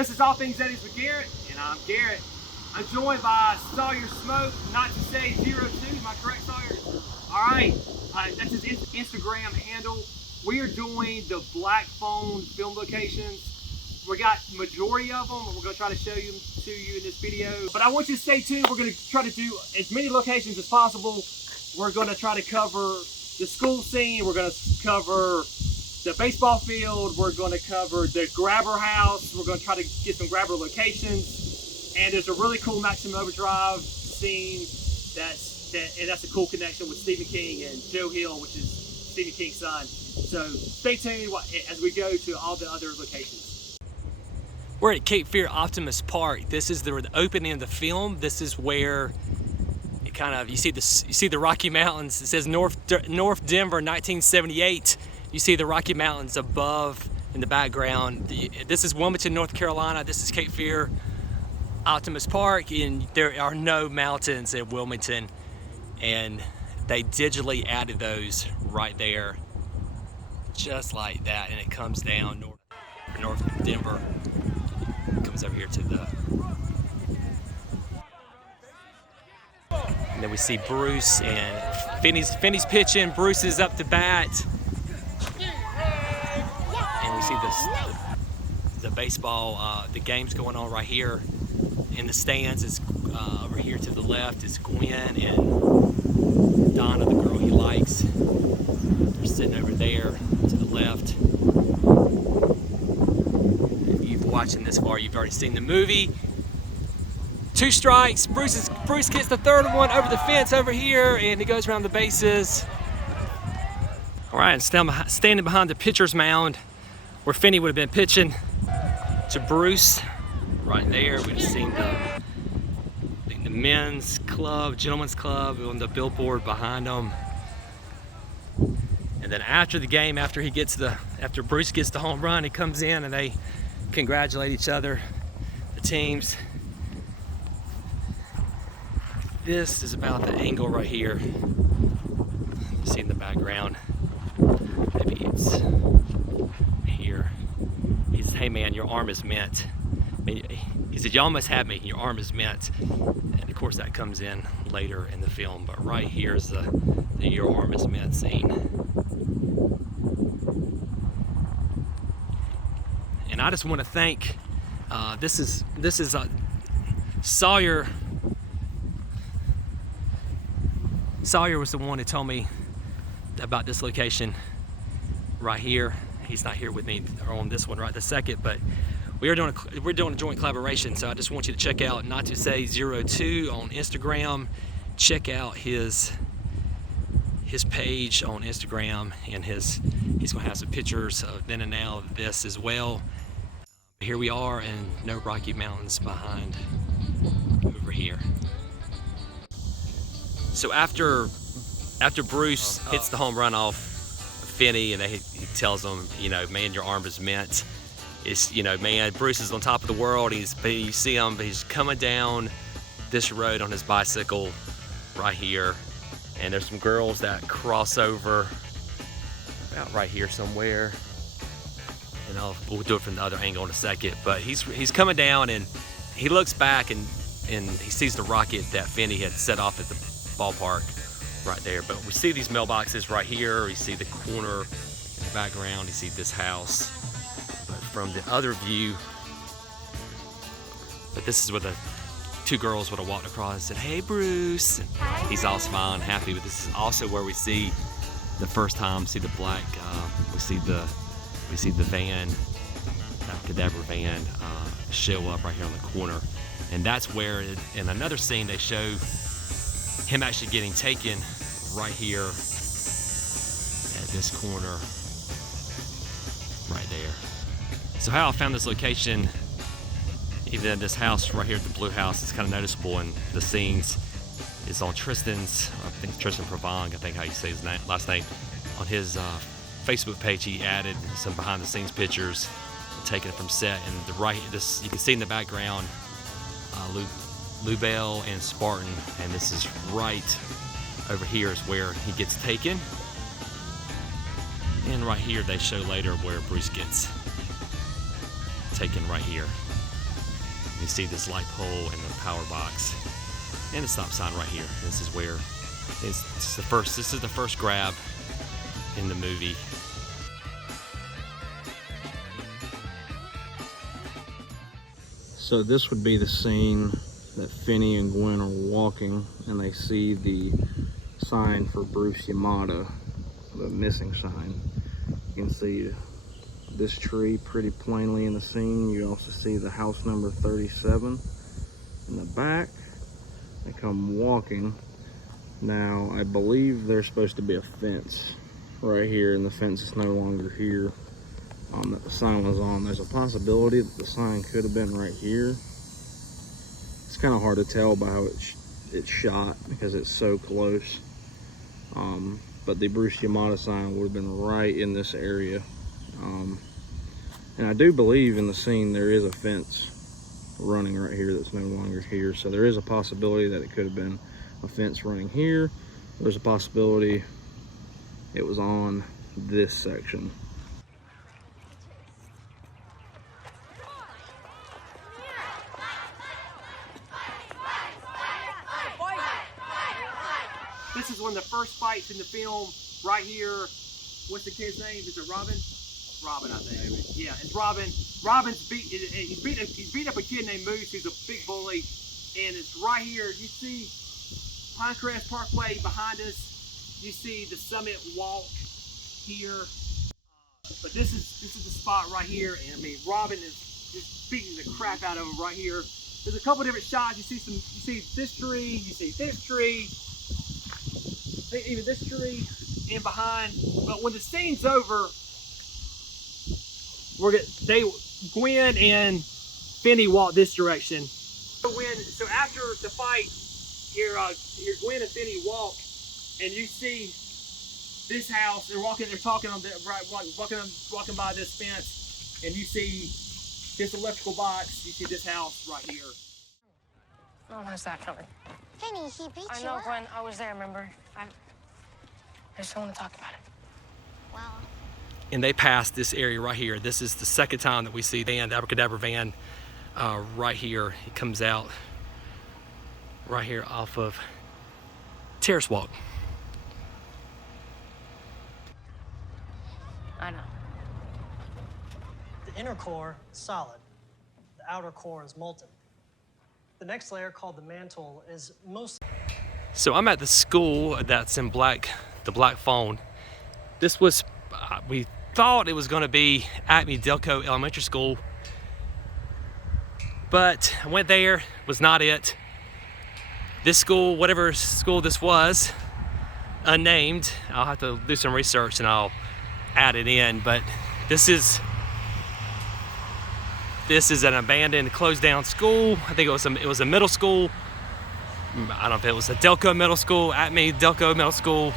This is All Things Eddies with Garrett, and I'm Garrett. I'm joined by Sawyer Smoke, not to say 02, am I correct, Sawyer? All right, that's his Instagram handle. We are doing the black phone film locations. We got majority of them, and we're gonna try to show you to you in this video. But I want you to stay tuned. We're gonna try to do as many locations as possible. We're gonna try to cover the school scene. We're gonna cover the baseball field. We're gonna cover the grabber house. We're gonna try to get some grabber locations. And there's a really cool Maximum Overdrive scene and that's a cool connection with Stephen King and Joe Hill, which is Stephen King's son. So stay tuned as we go to all the other locations. We're at Cape Fear Optimist Park. This is the opening of the film. This is where it kind of, you see the Rocky Mountains. It says North Denver 1978. You see the Rocky Mountains above in the background. This is Wilmington, North Carolina. This is Cape Fear Optimist Park, and there are no mountains in Wilmington, and they digitally added those right there, just like that, and it comes down North Denver. It comes over here to the, and then we see Bruce and Finney's pitching. Bruce is up to bat, and we see the baseball, the game's going on right here. In the stands is over here to the left is Gwen and Donna, the girl he likes. They're sitting over there to the left. If you've watching this far, you've already seen the movie. 2 strikes. Bruce gets the third one over the fence over here, and he goes around the bases. All right, and standing behind the pitcher's mound, where Finney would have been pitching to Bruce. Right there, we've seen the men's club, gentlemen's club on the billboard behind them. And then after the game, after Bruce gets the home run, he comes in and they congratulate each other, the teams. This is about the angle right here. You see in the background. Maybe it's here. He says, "Hey man, your arm is mint." He said, "You almost had me, your arm is mint." And of course that comes in later in the film, but right here is the "your arm is mint" scene. And I just want to thank, this is Sawyer. Sawyer was the one who told me about this location right here. He's not here with me on this one right this second, but we're doing a joint collaboration, so I just want you to check out Not to Say 02 on Instagram. Check out his page on Instagram, and he's gonna have some pictures of then and now of this as well. Here we are, and no Rocky Mountains behind over here. So after Bruce hits the home run off Finney, and he tells him, "Man, your arm is mint." It's, man, Bruce is on top of the world. You see him, he's coming down this road on his bicycle right here. And there's some girls that cross over about right here somewhere. And we'll do it from the other angle in a second. But he's coming down, and he looks back and he sees the rocket that Finney had set off at the ballpark right there. But we see these mailboxes right here. We see the corner in the background. You see this house. From the other view, but this is where the 2 girls would have walked across and said, "Hey Bruce," and he's all smiling, happy. But this is also where we see the first time the black, we see the van, cadaver van, show up right here on the corner, and that's where in another scene they show him actually getting taken right here at this corner right there. So how I found this location, even this house right here at the blue house, is kind of noticeable in the scenes. It's on Tristan's, I think Tristan Provang, I think how you say his last name. On his Facebook page, he added some behind the scenes pictures taken from set. And you can see in the background, Lubell and Spartan, and this is right over here is where he gets taken. And right here they show later where Bruce gets taken right here. You see this light pole and the power box and the stop sign right here. This is where this is the first grab in the movie. So this would be the scene that Finney and Gwen are walking, and they see the sign for Bruce Yamada, the missing sign. You can see this tree pretty plainly in the scene. You also see the house number 37 in the back. They come walking. Now, I believe there's supposed to be a fence right here, and the fence is no longer here that the sign was on. There's a possibility that the sign could have been right here. It's kind of hard to tell by how it's shot because it's so close. But the Bruce Yamada sign would have been right in this area. And I do believe in the scene there is a fence running right here that's no longer here. So there is a possibility that it could have been a fence running here. There's a possibility it was on this section. This is one of the first fights in the film right here. What's the kid's name? Is it Robin? Robin, I think. Yeah, it's Robin. Robin's he's beat up a kid named Moose, who's a big bully, and it's right here. You see Pinecrest Parkway behind us. You see the Summit Walk here. But this is the spot right here, and I mean Robin is just beating the crap out of him right here. There's a couple different shots. You see this tree, you see this tree, even this tree, and behind. But when the scene's over, Gwen and Finney walk this direction. So after the fight, here Gwen and Finney walk, and you see this house. They're talking on walking by this fence, and you see this electrical box. You see this house right here. Oh, how's that coming? Finney, he beat you I know, up. Gwen. I was there, remember? I just don't want to talk about it. Well, And they passed this area right here. This is the second time that we see the Abracadabra van right here. It comes out right here off of Terrace Walk. I know. The inner core is solid. The outer core is molten. The next layer, called the mantle, is mostly... So I'm at the school that's in the black phone. This was, we thought it was going to be Acme Delco Elementary School, but I went there, was not it. This school, whatever school this was, unnamed. I'll have to do some research and I'll add it in, but this is an abandoned, closed down school. I think it was a middle school. I don't know if it was a Delco Middle School, Acme Delco Middle School,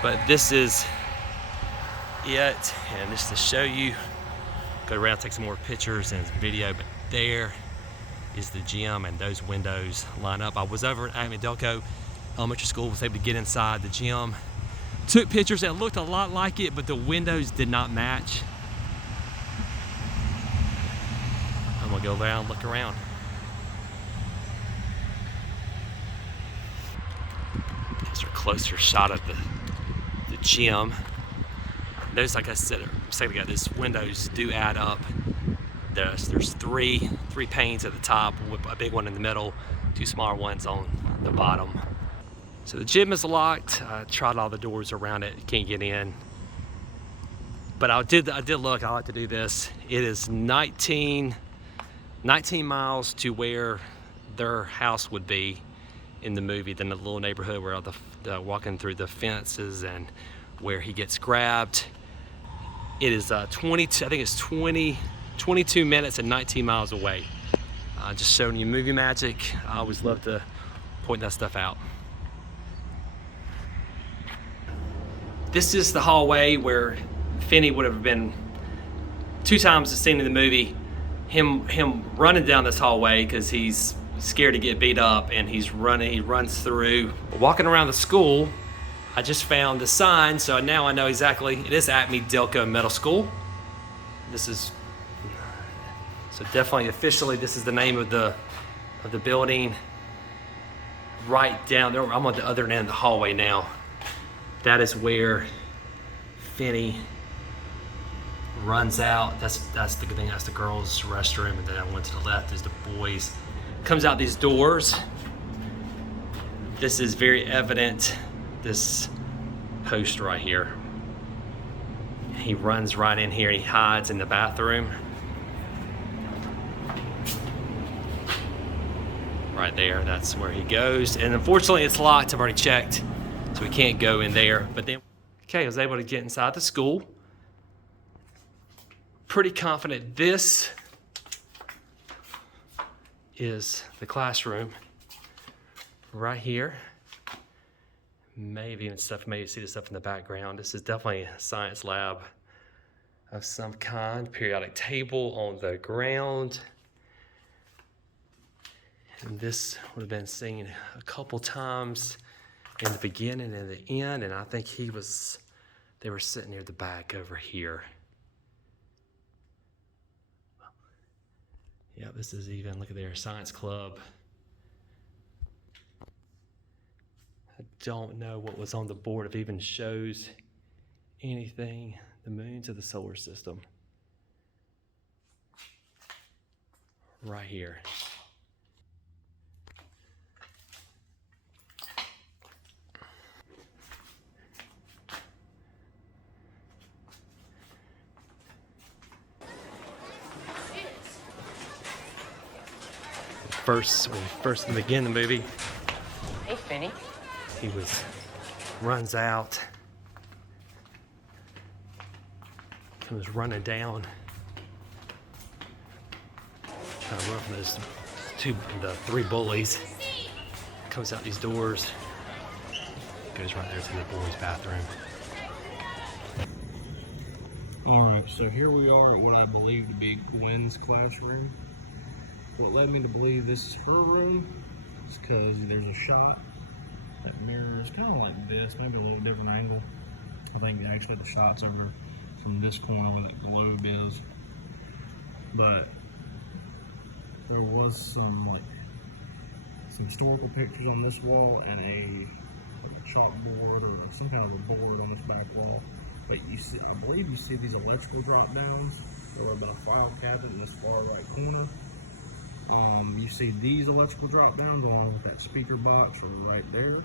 but this is it. And just to show you, go around, take some more pictures and video, but there is the gym and those windows line up. I was over at Acme Delco Elementary School, was able to get inside the gym, took pictures that looked a lot like it, but the windows did not match. I'm gonna go around, look around. Here's a closer shot of the gym. Those, like I said a second ago, these windows do add up. There's three panes at the top, a big one in the middle, two smaller ones on the bottom. So the gym is locked. I tried all the doors around it, can't get in. But I did look. I like to do this. It is 19 miles to where their house would be in the movie, than the little neighborhood where the walking through the fences and where he gets grabbed. It is 22 minutes and 19 miles away. Just showing you movie magic. I always love to point that stuff out. This is the hallway where Finney would have been 2 times the scene in the movie. Him running down this hallway because he's scared to get beat up, and he runs through. Walking around the school, I just found the sign, so now I know exactly. It is Acme Delco Middle School. This is So definitely officially this is the name of the building. Right down there, I'm on the other end of the hallway now. That is where Finney runs out. That's the good thing. That's the girls' restroom, and then I went to the left is the boys. Comes out these doors. This is very evident. This post right here. He runs right in here. He hides in the bathroom. Right there, that's where he goes. And unfortunately it's locked, I've already checked. So we can't go in there. But then, okay, I was able to get inside the school. Pretty confident this is the classroom right here. Maybe even stuff, maybe see the stuff in the background. This is definitely a science lab of some kind. Periodic table on the ground. And this would have been seen a couple times in the beginning and the end, and I think they were sitting near the back over here. Yeah, this is even, look at their science club. I don't know what was on the board, if it even shows anything. The moons of the solar system. Right here. When first in the beginning of the movie. Hey, Finney. He runs out, comes running down. Kind of run from those the three bullies. Comes out these doors, goes right there to the boys' bathroom. Alright, so here we are at what I believe to be Gwen's classroom. What led me to believe this is her room is because there's a shot that mirrors kind of like this, maybe a little different angle. I think actually the shot's over from this corner where that globe is. But there was some historical pictures on this wall and a chalkboard or some kind of a board on this back wall. But you see, I believe you see these electrical drop downs that are about a file cabinet in this far right corner. You see these electrical drop downs along with that speaker box right there.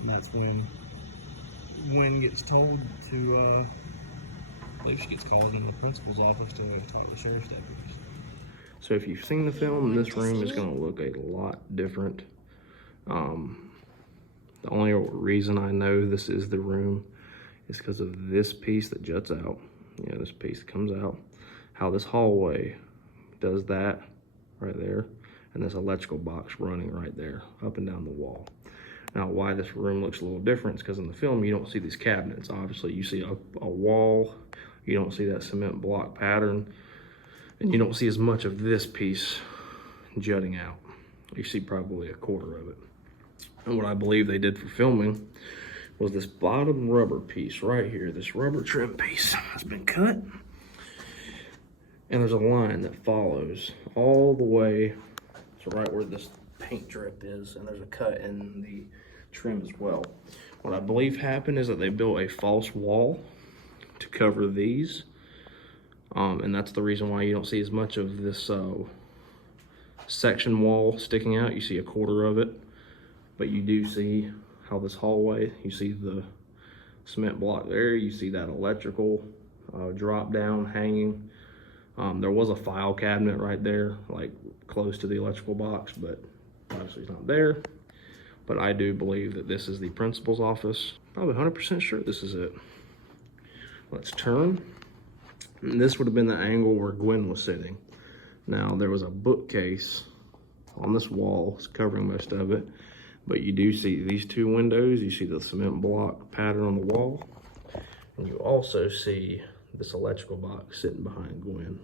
And that's when Gwen gets told to, I believe she gets called into the principal's office to talk to the sheriff's deputies. So if you've seen the film, this room is going to look a lot different. The only reason I know this is the room is because of this piece that juts out. Yeah, this piece comes out. How this hallway does that right there, and this electrical box running right there up and down the wall. Now, why this room looks a little different is because in the film you don't see these cabinets. Obviously you see a wall, you don't see that cement block pattern, and you don't see as much of this piece jutting out. You see probably a quarter of it. And what I believe they did for filming was this bottom rubber piece right here, this rubber trim piece has been cut. And there's a line that follows all the way to right where this paint drip is, and there's a cut in the trim as well. What I believe happened is that they built a false wall to cover these, and that's the reason why you don't see as much of this section wall sticking out. You see a quarter of it, but you do see how this hallway, you see the cement block there, you see that electrical drop down hanging. There was a file cabinet right there, like close to the electrical box, but obviously it's not there. But I do believe that this is the principal's office. Probably 100% sure this is it. Let's turn. And this would have been the angle where Gwen was sitting. Now, there was a bookcase on this wall covering most of it, but you do see these two windows. You see the cement block pattern on the wall, and you also see this electrical box sitting behind Gwen.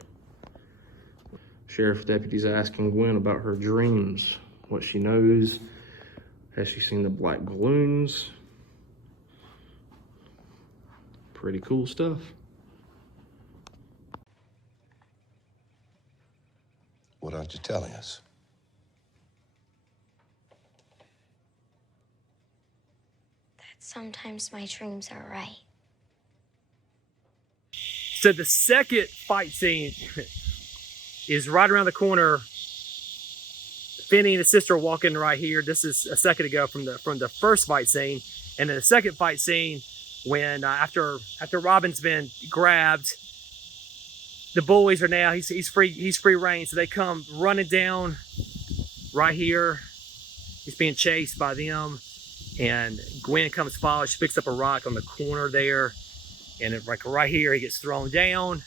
Sheriff deputy's asking Gwen about her dreams, what she knows. Has she seen the black balloons? Pretty cool stuff. What aren't you telling us? That sometimes my dreams are right. So the second fight scene is right around the corner. Finney and his sister are walking right here. This is a second ago from the first fight scene, and then the second fight scene when after Robin's been grabbed, the boys are now he's free reign, so they come running down right here. He's being chased by them, and Gwen comes following. She picks up a rock on the corner there, and like right here he gets thrown down.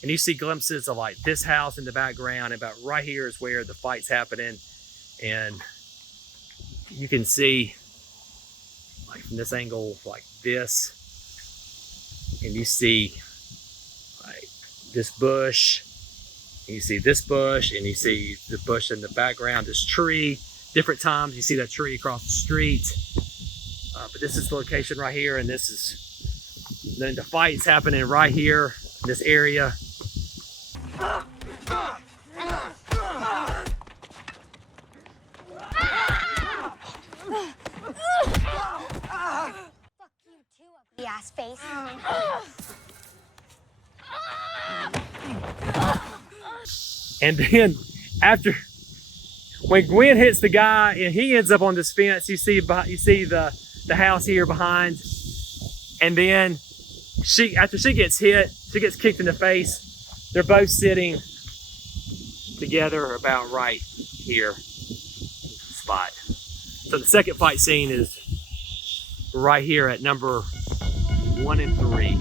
And you see glimpses of like this house in the background. About right here is where the fight's happening. And you can see like from this angle like this. And you see like this bush. And you see this bush. And you see the bush in the background, this tree. Different times you see that tree across the street. But this is the location right here. And this is, then the fight's happening right here in this area. The ass face. And then after, when Gwen hits the guy and he ends up on this fence, you see the house here behind. And then after she gets hit, she gets kicked in the face. They're both sitting together about right here spot. So the second fight scene is right here at number 1 and 3.